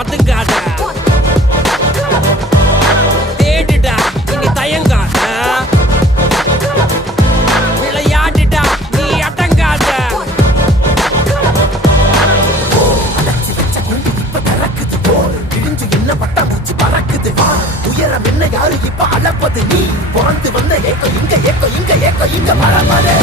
பதுங்காத தேடுடா இங்க தயங்காத? விளையாடுடா நீ அடங்காத? என்ன பட்ட மூச்சு பறக்குது உயரம் என்ன யாரு இப்ப அளப்பது? நீ பாந்து வந்த ஏக்கம் இங்க ஏக்கம் இங்க ஏக்க இங்க மரமரே.